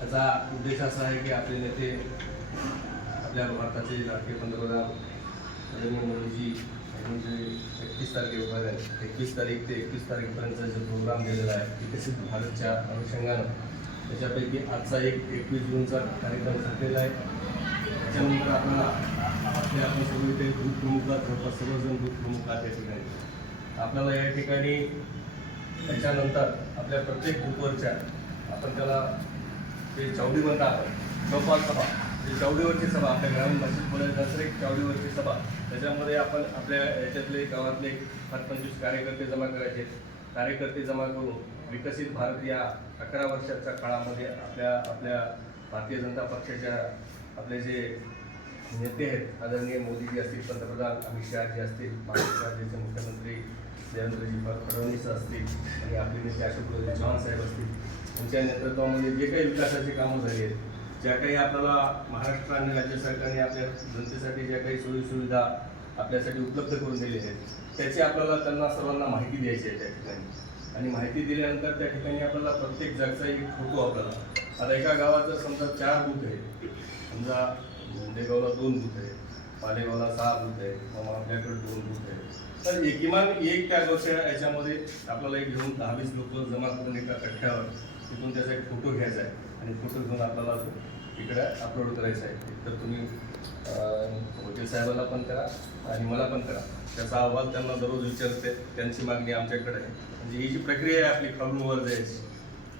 याचा उद्देश असा आहे की आपले नेते आपल्या भारताचे राष्ट्रीय पंतप्रधान नरेंद्र मोदीजी म्हणजे एकतीस तारखेवर आहेत एकवीस तारीख ते एकवीस तारखेपर्यंत जो प्रोग्राम दिलेला आहे विकसित भारतच्या अनुषंगानं. त्याच्यापैकी आजचा एक एकवीस जूनचा कार्यक्रम झालेला आहे. त्याच्यानंतर आपल्याला आपले आपण सगळे ते ग्रुप प्रमुख जवळपास सर्वजण ग्रुप प्रमुख आहात या ठिकाणी. आपल्याला या ठिकाणी त्याच्यानंतर आपल्या प्रत्येक ग्रुपवरच्या आपण त्याला ते चावडी म्हणता आपण चौपाल सभा. जी चावडीवरची सभा आपल्या ग्रामीण भाषेत बोलायचं तर एक चावडीवरची सभा. त्याच्यामध्ये आपण आपल्या याच्यातले गावातले पाच पंचवीस कार्यकर्ते जमा करायचे. कार्यकर्ते जमा करून विकसित भारत या अकरा वर्षाच्या काळामध्ये आपल्या आपल्या भारतीय जनता पक्षाच्या आपले जे नेते आहेत आदरणीय मोदीजी असतील पंतप्रधान अमित शहाजी असतील महाराष्ट्र राज्याचे मुख्यमंत्री देवेंद्रजी फडणवीस असतील आणि आपले नेते अशोक चव्हाण साहेब असतील. त्यांच्या नेतृत्वामध्ये जे काही विकासाची कामं झाली आहेत ज्या काही आपल्याला महाराष्ट्र आणि राज्य सरकारने आपल्या जनतेसाठी ज्या काही सोयीसुविधा आपल्यासाठी उपलब्ध करून दिलेल्या आहेत त्याची आपल्याला त्यांना सर्वांना माहिती द्यायची आहे त्या ठिकाणी. आणि माहिती दिल्यानंतर त्या ठिकाणी आपल्याला प्रत्येक जागचा एक फोटो आपल्याला. आता एका गावात जर समजा चार बूथ आहे समजा मुंडेगावला दोन बूथ आहे पालेगावला सहा बूथ आहे मग आपल्याकडे दोन बूथ आहे तर एक किमान एक त्या गोष्ट याच्यामध्ये आपल्याला एक घेऊन दहा वीस लोक जमा करून एका कठ्ठ्यावर तिथून त्याचा एक फोटो घ्यायचा आहे. आणि फोटो घेऊन आपल्याला तो इकडे अपलोड करायचा आहे. तर तुम्ही अं, वकील साहेबाला पण करा आणि मला पण करा. त्याचा अहवाल त्यांना दररोज विचारते. त्यांची मागणी आमच्याकडे आहे. म्हणजे ही जी प्रक्रिया आहे आपली खालून जायची.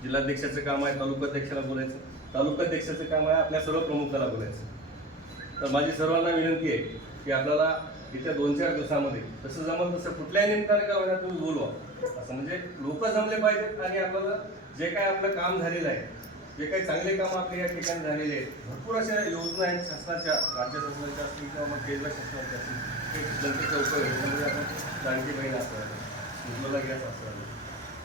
जिल्हाध्यक्षाचं काम आहे तालुकाध्यक्षाला बोलायचं. तालुकाध्यक्षाचं काम आहे आपल्या सर्व प्रमुखाला बोलायचं. तर माझी सर्वांना विनंती आहे की आपल्याला येत्या दोन चार दिवसामध्ये. तसं जमल तसं कुठल्याही निमित्तानं का होणार तुम्ही बोलवा. असं म्हणजे लोक जमले पाहिजेत आणि आपल्याला जे काय आपलं काम झालेलं आहे जे काही चांगले काम आपले या ठिकाणी झालेले आहेत भरपूर अशा योजना आहेत शासनाच्या राज्य शासनाच्या असतील किंवा मग केंद्र शासनाच्या असतील. जनतेचा उपयोग त्यामध्ये आपण लाडकी बहीण असेल उज्ज्वला गॅस असेल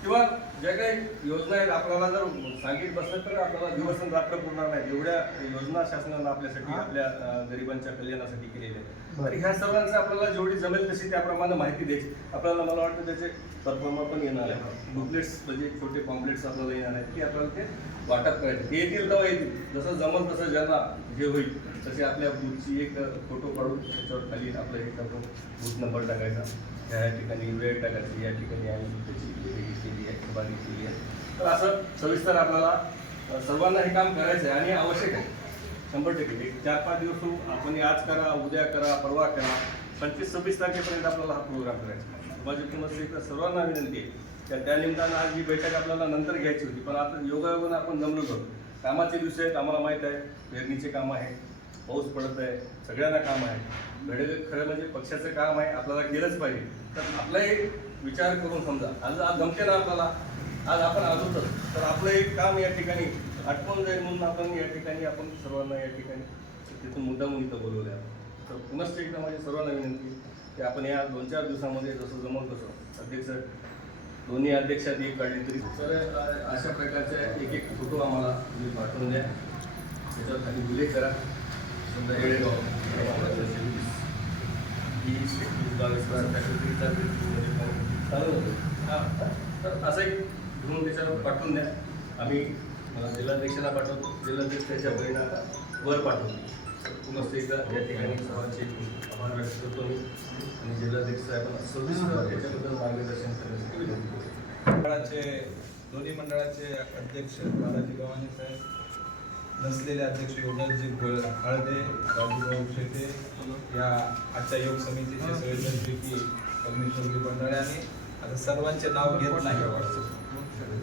किंवा ज्या काही योजना आहेत आपल्याला जर सांगित बसलं तर आपल्याला दिवस आणि रात्र पुरणार नाही एवढ्या योजना शासनानं आपल्यासाठी आपल्या गरिबांच्या कल्याणासाठी केलेल्या आहेत. तर ह्या सर्वांचं आपल्याला जेवढी जमेल तशी त्याप्रमाणे माहिती द्यायची. आपल्याला मला वाटतं त्याचे परफॉर्मा पण येणार आहे बुकलेट्स म्हणजे छोटे पॉम्पलेट्स आपल्याला येणार आहेत की आपल्याला ते वाटप करायचे. ते येतील तेव्हा येतील. जसं जमल तसं ज्यांना जे होईल तसे आपल्या बूथची एक फोटो काढून त्याच्यावर खाली आपलं हे टाकून बूथ नंबर टाकायचा. या ठिकाणी वेळ टाकायची या ठिकाणी आम्ही त्याची हे केली आहे. तर असं सविस्तर आपल्याला सर्वांना हे काम करायचं आहे आणि आवश्यक आहे. शंभर टक्के. एक चार पाच दिवस होऊ, आपण आज करा उद्या करा परवा करा. पंचवीस सव्वीस तारखेपर्यंत आपल्याला हा प्रोग्राम करायचा माझी पुन्हा एकदा सर्वांना विनंती आहे त्या त्या निमित्तानं आज ही बैठक आपल्याला नंतर घ्यायची होती. पण आता योगायोगानं आपण जमलो होतो कामाचे दिवस आहेत आम्हाला माहीत आहे पेरणीचे काम आहे पाऊस पडत आहे सगळ्यांना काम आहे. घडे खरं म्हणजे पक्षाचं काम आहे आपल्याला केलंच पाहिजे. तर आपलाही विचार करून समजा आज आज जमते ना आपल्याला. आज आपण आलोच तर आपलं एक काम या ठिकाणी आठवण जाईल म्हणून आपण या ठिकाणी आपण सर्वांना या ठिकाणी तिथून मुद्दामून इथं बोलवलं आहे. तर पुनश्च एकदा माझी सर्वांना विनंती की आपण या दोन चार दिवसामध्ये जसं जमत तसं अध्यक्ष दोन्ही अध्यक्षात एक काढली तरी. तर अशा प्रकारचे एक एक फोटो आम्हाला तुम्ही पाठवून द्या. त्याच्यावर खाली उल्लेख करा. समजा येळेगाव वीस एकवीस बावीस चालू होतं हां तर असं एक घेऊन त्याच्यावर पाठवून द्या आम्ही जिल्हाध्यक्षाला पाठवतो जिल्हाध्यक्ष त्याच्या बहिणाला वर पाठवतो तर एकदा या ठिकाणी सर्वांचे आभार व्यक्त करतो मी आणि जिल्हाध्यक्ष साहेबांना सविस्तर याच्याबद्दल मार्गदर्शन करण्यासाठी विनंती करतो मंडळाचे दोन्ही मंडळाचे अध्यक्ष बालाजी गव्हाणे साहेब नसलेले अध्यक्ष योगेशजी गोळ हळदे राजूभाऊ शेटे या आजच्या योग समितीचे संयोजनपैकी परमेश्वरजी मंडळे आणि आता सर्वांचे नाव घेत नाही.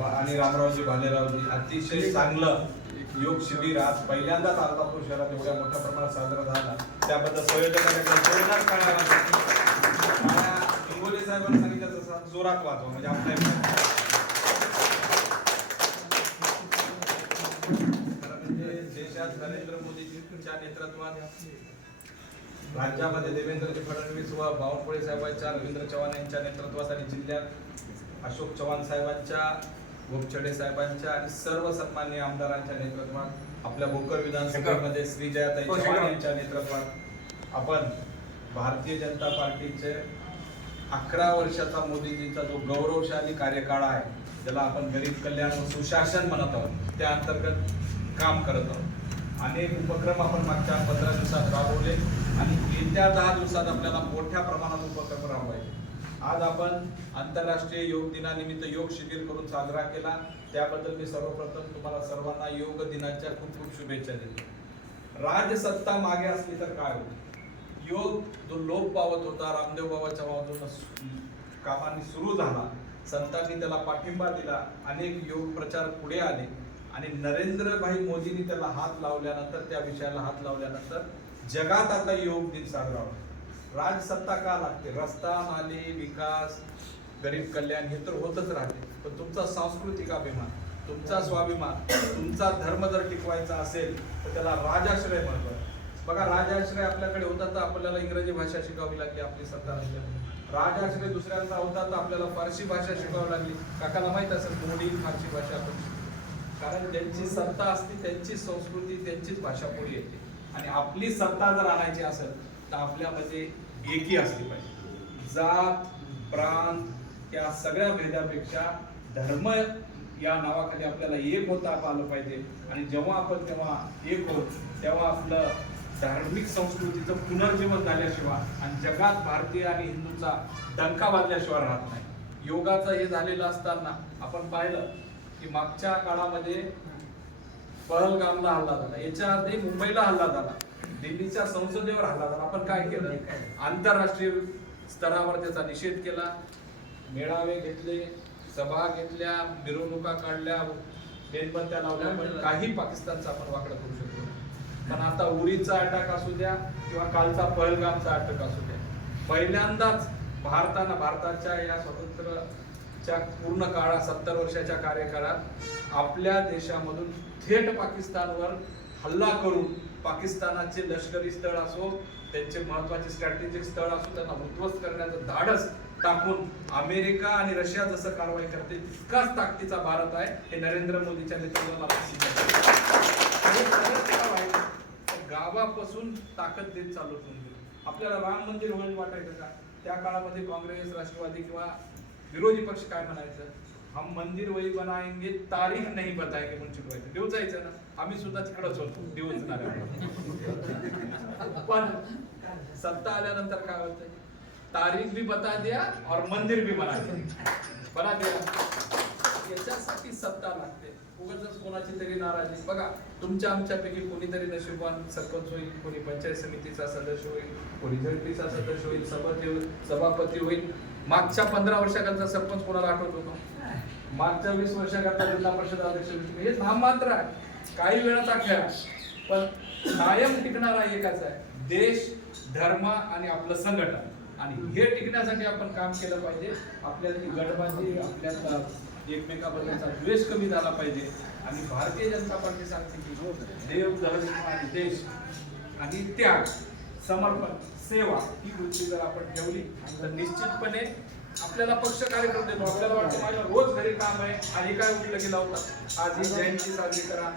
आणि रामरावजी भालेरावजी अतिशय चांगलं योग शिबिर आज पहिल्यांदाच अर्धापूर शहरात एवढ्या मोठ्या प्रमाणात साजरा झाला. त्याबद्दल संयोजकांना. हिंगोली साहेबांनी सांगितलं तसं जोरात वाजवा म्हणजे आपल्या खरं म्हणजे देशात नरेंद्र मोदीजींच्या नेतृत्वात राज्यामध्ये देवेंद्रजी फडणवीस व बावनकुळे साहेबांच्या रवींद्र चव्हाण यांच्या नेतृत्वात आणि जिल्ह्यात अशोक चव्हाण साहेबांच्या गोपछडे साहेबांच्या आणि सर्व सन्मान्य आमदारांच्या नेतृत्वात आपल्या भोकर विधानसभेमध्ये श्री जयाताई हो, चव्हाण शंकर. यांच्या नेतृत्वात आपण भारतीय जनता पार्टीचे अकरा वर्षाचा मोदीजींचा जो गौरवशाली कार्यकाळ आहे ज्याला आपण गरीब कल्याण व सुशासन म्हणत आहोत त्या अंतर्गत काम करत आहोत अनेक उपक्रम आपण मागच्या पंधरा दिवसात राबवले आणि येत्या दहा दिवसात आपल्याला मोठ्या प्रमाणात उपक्रम राबवायचे. आज आपण आंतरराष्ट्रीय योग दिनानिमित्त योग शिबिर करून साजरा केला. त्याबद्दल मी सर्वप्रथम तुम्हाला सर्वांना योग दिनाच्या खूप खूप शुभेच्छा देतो. राजसत्ता मागे असली तर काय होतं योग जो लोप पावत होता रामदेव बाबाच्या बाजूने कामांनी सुरू झाला. संतांनी त्याला पाठिंबा दिला. अनेक योग प्रचार पुढे आले. आणि नरेंद्रभाई मोदींनी त्याला हात लावल्यानंतर त्या विषयाला हात लावल्यानंतर जगात आता योग दिन साजरा होतो राजसत्ता का लागते? रस्ता नाली विकास गरीब कल्याण हे तर होतच राहते. पण तुमचा सांस्कृतिक अभिमान तुमचा स्वाभिमान तुमचा धर्म जर टिकवायचा असेल तर त्याला राजाश्रय म्हणतो बघा राजाश्रय आपल्याकडे होता तर आपल्याला इंग्रजी भाषा शिकावी लागली आपली सत्ता नसल्यामुळे राजाश्रय दुसऱ्यांचा होता तर आपल्याला फारसी भाषा शिकावी लागली. काकाला माहीत असेल मोडी फारसी भाषा आपण शिकतो. कारण त्यांची सत्ता असते त्यांची संस्कृती त्यांचीच भाषा पुढे येते. आणि आपली सत्ता जर आणायची असेल तर आपल्यामध्ये एकी असली पाहिजे. जात प्रांत या सगळ्या भेदापेक्षा धर्म या नावाखाली आपल्याला एक होता आलं पाहिजे. आणि जेव्हा आपण तेव्हा एक होत तेव्हा आपलं धार्मिक संस्कृतीचं पुनर्जीवन झाल्याशिवाय आणि जगात भारतीय आणि हिंदूचा डंका वाजल्याशिवाय राहत नाही. योगाचं हे झालेलं असताना आपण पाहिलं की मागच्या काळामध्ये पहलगामला हल्ला झाला. याच्या आधी मुंबईला हल्ला झाला. दिल्लीच्या संसदेवर हल्ला झाला. आपण काय केलं? आंतरराष्ट्रीय स्तरावर त्याचा निषेध केला. मेळावे घेतले सभा घेतल्या मिरवणुका काढल्या मेणबत्त्या लावल्या. पण काही पाकिस्तानचा आपण वाकडं करू शकतो पण आता उरीचा अटॅक असू द्या किंवा कालचा पहलगामचा अटॅक असू द्या. पहिल्यांदाच भारतानं भारताच्या या स्वतंत्र च्या पूर्ण काळात सत्तर वर्षाच्या कार्यकाळात आपल्या देशामधून थेट पाकिस्तानवर हल्ला करून पाकिस्तानाचे लष्करी स्थळ असो त्यांचे महत्त्वाचे स्ट्रॅटेजिक स्थळ असो त्यांना उद्ध्वस्त करण्याचं धाडस टाकून अमेरिका आणि रशिया जसं कारवाई करते तितकाच ताकदीचा भारत आहे हे नरेंद्र मोदीच्या नेतृत्वाला गावापासून ताकद देत चालू आपल्याला राम मंदिर होईल वाटायचं का? त्या काळामध्ये काँग्रेस राष्ट्रवादी किंवा विरोधी पक्ष काय म्हणायचं? हम मंदिर वही बनाएंगे तारीख नाही बताएंगे म्हणून शिकवायचं देऊ जायचं ना. आम्ही सुद्धा तिकडच होतो देऊच पण सत्ता आल्यानंतर काय होतंय? तारीख भी बता दिया और मंदिर भी बना दिया. बना दिया. याच्यासाठी सत्ता लागते. उगाच कोणाची तरी नाराजी. बघा तुमच्या आमच्यापैकी कोणीतरी नशिबान सरपंच होईल कोणी पंचायत समितीचा सदस्य होईल कोणी झडपीचा सदस्य होईल सभापती होईल सभापती होईल. मागच्या पंधरा वर्षाकरता सरपंच कोणाला आठवत होतो? मागच्या वीस वर्षाकरता जिल्हा परिषद अध्यक्ष होते. हे नाममात्र आहे. काही वेळाचा खेळ पण कायम टिकणारा एकच आहे. देश धर्म आणि आपलं संघटन. आणि हे टिकण्यासाठी आपण काम केलं पाहिजे. आपल्यातली गटबाजी आपल्यात एकमेकाबद्दलचा द्वेष कमी झाला पाहिजे. आणि भारतीय जनता पार्टी सांगते की देव धर्म आणि देश आणि त्याग समर्पण. सेवा ही वृत्ती जर आपण ठेवली तर निश्चितपणे आपल्याला पक्ष कार्यक्रम देतो. आपल्याला वाटतं माझ्या रोज घरी काम आहे आणि काय उठलं की लावतात आज ही जयंती साजरी करा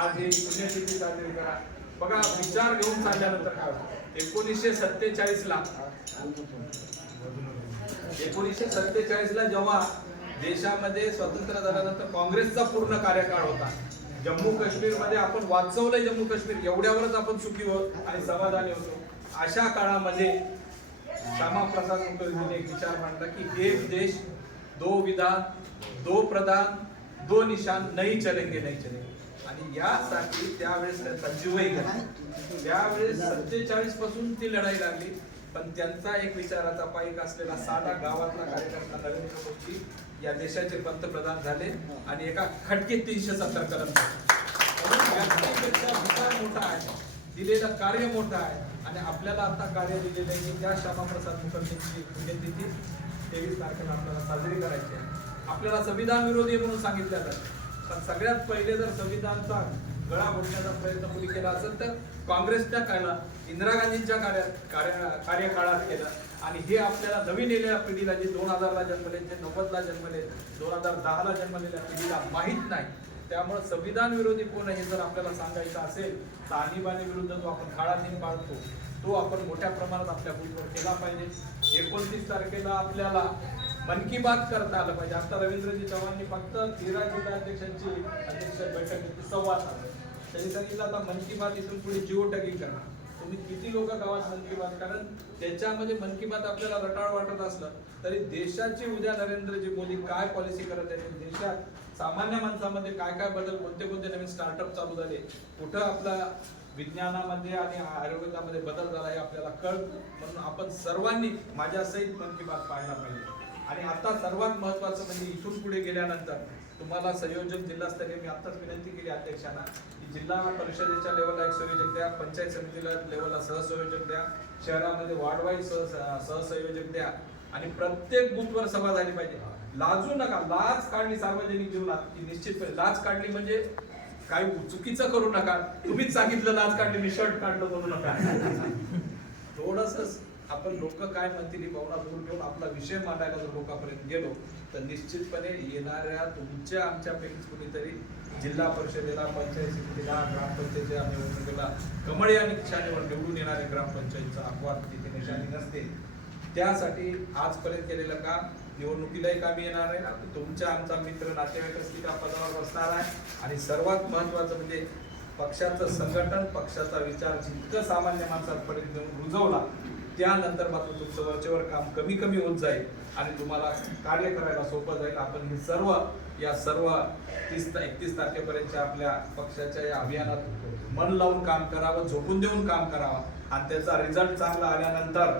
आज ही पुण्यतिथी साजरी करा. बघा विचार घेऊन चालल्यानंतर काय होतं? एकोणीसशे सत्तेचाळीस ला एकोणीसशे सत्तेचाळीस ला जेव्हा देशामध्ये स्वतंत्र झाल्यानंतर काँग्रेसचा पूर्ण कार्यकाळ होता जम्मू काश्मीरमध्ये आपण वाचवलंय जम्मू काश्मीर एवढ्यावरच आपण सुखी होत आणि समाधानी होतो. अशा काळामध्ये श्यामाप्रसाद मुखर्जीने एक विचार मांडला की एक देश दो विधान दो प्रधान दो निशान नाही चलेंगे नाही चलेंगे. आणि यासाठी त्यावेळेस त्यांचा जीवही गेला. त्यावेळेस सत्तेचाळीसपासून ती लढाई लागली. पण त्यांचा एक विचाराचा पाईक असलेला साधा गावातला कार्यकर्ता नरेंद्र मोदी या देशाचे पंतप्रधान झाले आणि एका खटकेत तीनशे सत्तर कलम म्हणून मोठा आहे. दिलेलं कार्य मोठं आहे आणि आपल्याला आता कार्य दिलेलं आहे की त्या श्यामाप्रसाद मुखर्जींची पुण्यतिथी तेवीस तारखेला आपल्याला साजरी करायची आहे. आपल्याला संविधान विरोधी म्हणून सांगितलं जातं. पण सगळ्यात पहिले जर संविधानचा गळा घोटण्याचा प्रयत्न कोणी केला असेल तर काँग्रेसच्या काळात इंदिरा गांधींच्या कार्यात कार्य कार्यकाळात केलं. आणि हे आपल्याला नवीन येलेल्या पिढीला जे दोन हजारला जन्मले जे नव्वदला जन्मले दोन हजार दहाला जन्मलेल्या पिढीला माहीत नाही. त्यामुळे संविधान विरोधी कोण हे जर आपल्याला सांगायचं असेल तर आणीबाणी विरुद्ध जो आपण काळा दिन पाळतो तो आपण मोठ्या प्रमाणात आपल्या बुथवर केला पाहिजे. एकोणतीस तारखेला आपल्याला मन की बात करता आलं पाहिजे. आता रवींद्रजी चव्हाणनी फक्त तेरा जिल्हाध्यक्षांची अध्यक्ष बैठक घेतली संवाद साधला. त्यांनी सांगितलं आता मन की बात इथून पुढे जिओ टॅगिंग करणार. तुम्ही किती लोक गावात मन की बात? कारण त्याच्यामध्ये मन की बात आपल्याला रटाळ वाटत असलं तरी देशाची उद्या नरेंद्रजी मोदी काय पॉलिसी करत आहेत? देशात सामान्य माणसामध्ये काय काय बदल कोणते कोणते नवीन स्टार्टअप चालू झाले? कुठं आपला विज्ञानामध्ये आणि आयुर्वेदामध्ये बदल झाला हे आपल्याला कळत. म्हणून आपण सर्वांनी माझ्यासहित मन की बात पाहायला पाहिजे. आणि आता सर्वात महत्वाचं म्हणजे इथून पुढे गेल्यानंतर तुम्हाला संयोजक जिल्हास्तरीय मी आताच विनंती केली अध्यक्षांना की जिल्हा परिषदेच्या लेवलला एक संयोजक द्या पंचायत समितीला लेवलला सहसंयोजक द्या शहरामध्ये वाढवाई सह सहसंयोजक द्या. आणि प्रत्येक बूथवर सभा झाली पाहिजे. लाजू नका. लाज काढली सार्वजनिक जीवनात की निश्चितपणे. लाज काढली म्हणजे काही चुकीचं करू नका. तुम्हीच सांगितलं लाज काढली मी शर्ट काढलं करू नका. थोडस आपण लोक काय म्हणतील ही भावना दूर ठेवून आपला विषय मांडायला जर लोकांपर्यंत गेलो तर निश्चितपणे येणाऱ्या तुमच्या आमच्यापैकीच कुणीतरी जिल्हा परिषदेला पंचायत समितीला ग्रामपंचायतीच्या निवडणुकीला कमळ या निशाणीवर निवडून येणारे ग्रामपंचायतचा अपवाद तिथे निशाणी नसते. त्यासाठी आजपर्यंत केलेलं काम निवडणुकीलाही कामी येणार आहे. तुमच्या आमचा मित्र नातेवाईक असतील त्या पदावर बसणार आहे. आणि सर्वात महत्वाचं म्हणजे पक्षाचं संघटन पक्षाचा विचार जितकं सामान्य माणसापर्यंत रुजवला त्यानंतर मात्र तुमचं वरचेवर काम कमी कमी होत जाईल आणि तुम्हाला कार्य करायला सोपं जाईल. आपण हे सर्व या सर्व तीस एकतीस तारखेपर्यंतच्या आपल्या पक्षाच्या या अभियानात मन लावून काम करावं झोपून देऊन काम करावं. आणि त्याचा रिझल्ट चांगला आल्यानंतर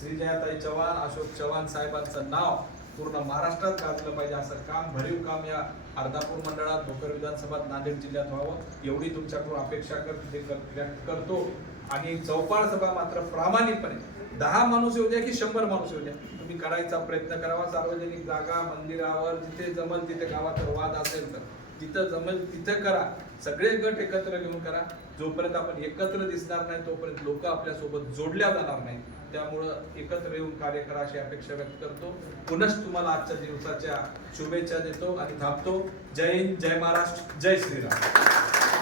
श्री जयाताई चव्हाण अशोक चव्हाण साहेबांचं नाव पूर्ण महाराष्ट्रात गाजलं पाहिजे. असं काम भरीव काम या अर्धापूर मंडळात भोकर विधानसभा नांदेड जिल्ह्यात व्हावं. एवढी तुमच्याकडून अपेक्षा कर करतो. आणि चौपाळ सभा मात्र प्रामाणिकपणे. दहा माणूस येऊ द्या की शंभर माणूस येऊ द्या. तुम्ही करायचा प्रयत्न करावा. सार्वजनिक जागा मंदिरावर जिथे जमल तिथे गावात वाद असेल तर. जिथं जमेल तिथं करा. सगळे गट एकत्र घेऊन करा. जोपर्यंत आपण एकत्र दिसणार नाही तोपर्यंत लोक आपल्यासोबत जोडल्या जाणार नाही त्यामुळं एकत्र येऊन कार्य करा अशी अपेक्षा व्यक्त करतो. पुनश्च तुम्हाला आजच्या दिवसाच्या शुभेच्छा देतो आणि थांबतो. जय हिंद जय महाराष्ट्र जय श्रीराम.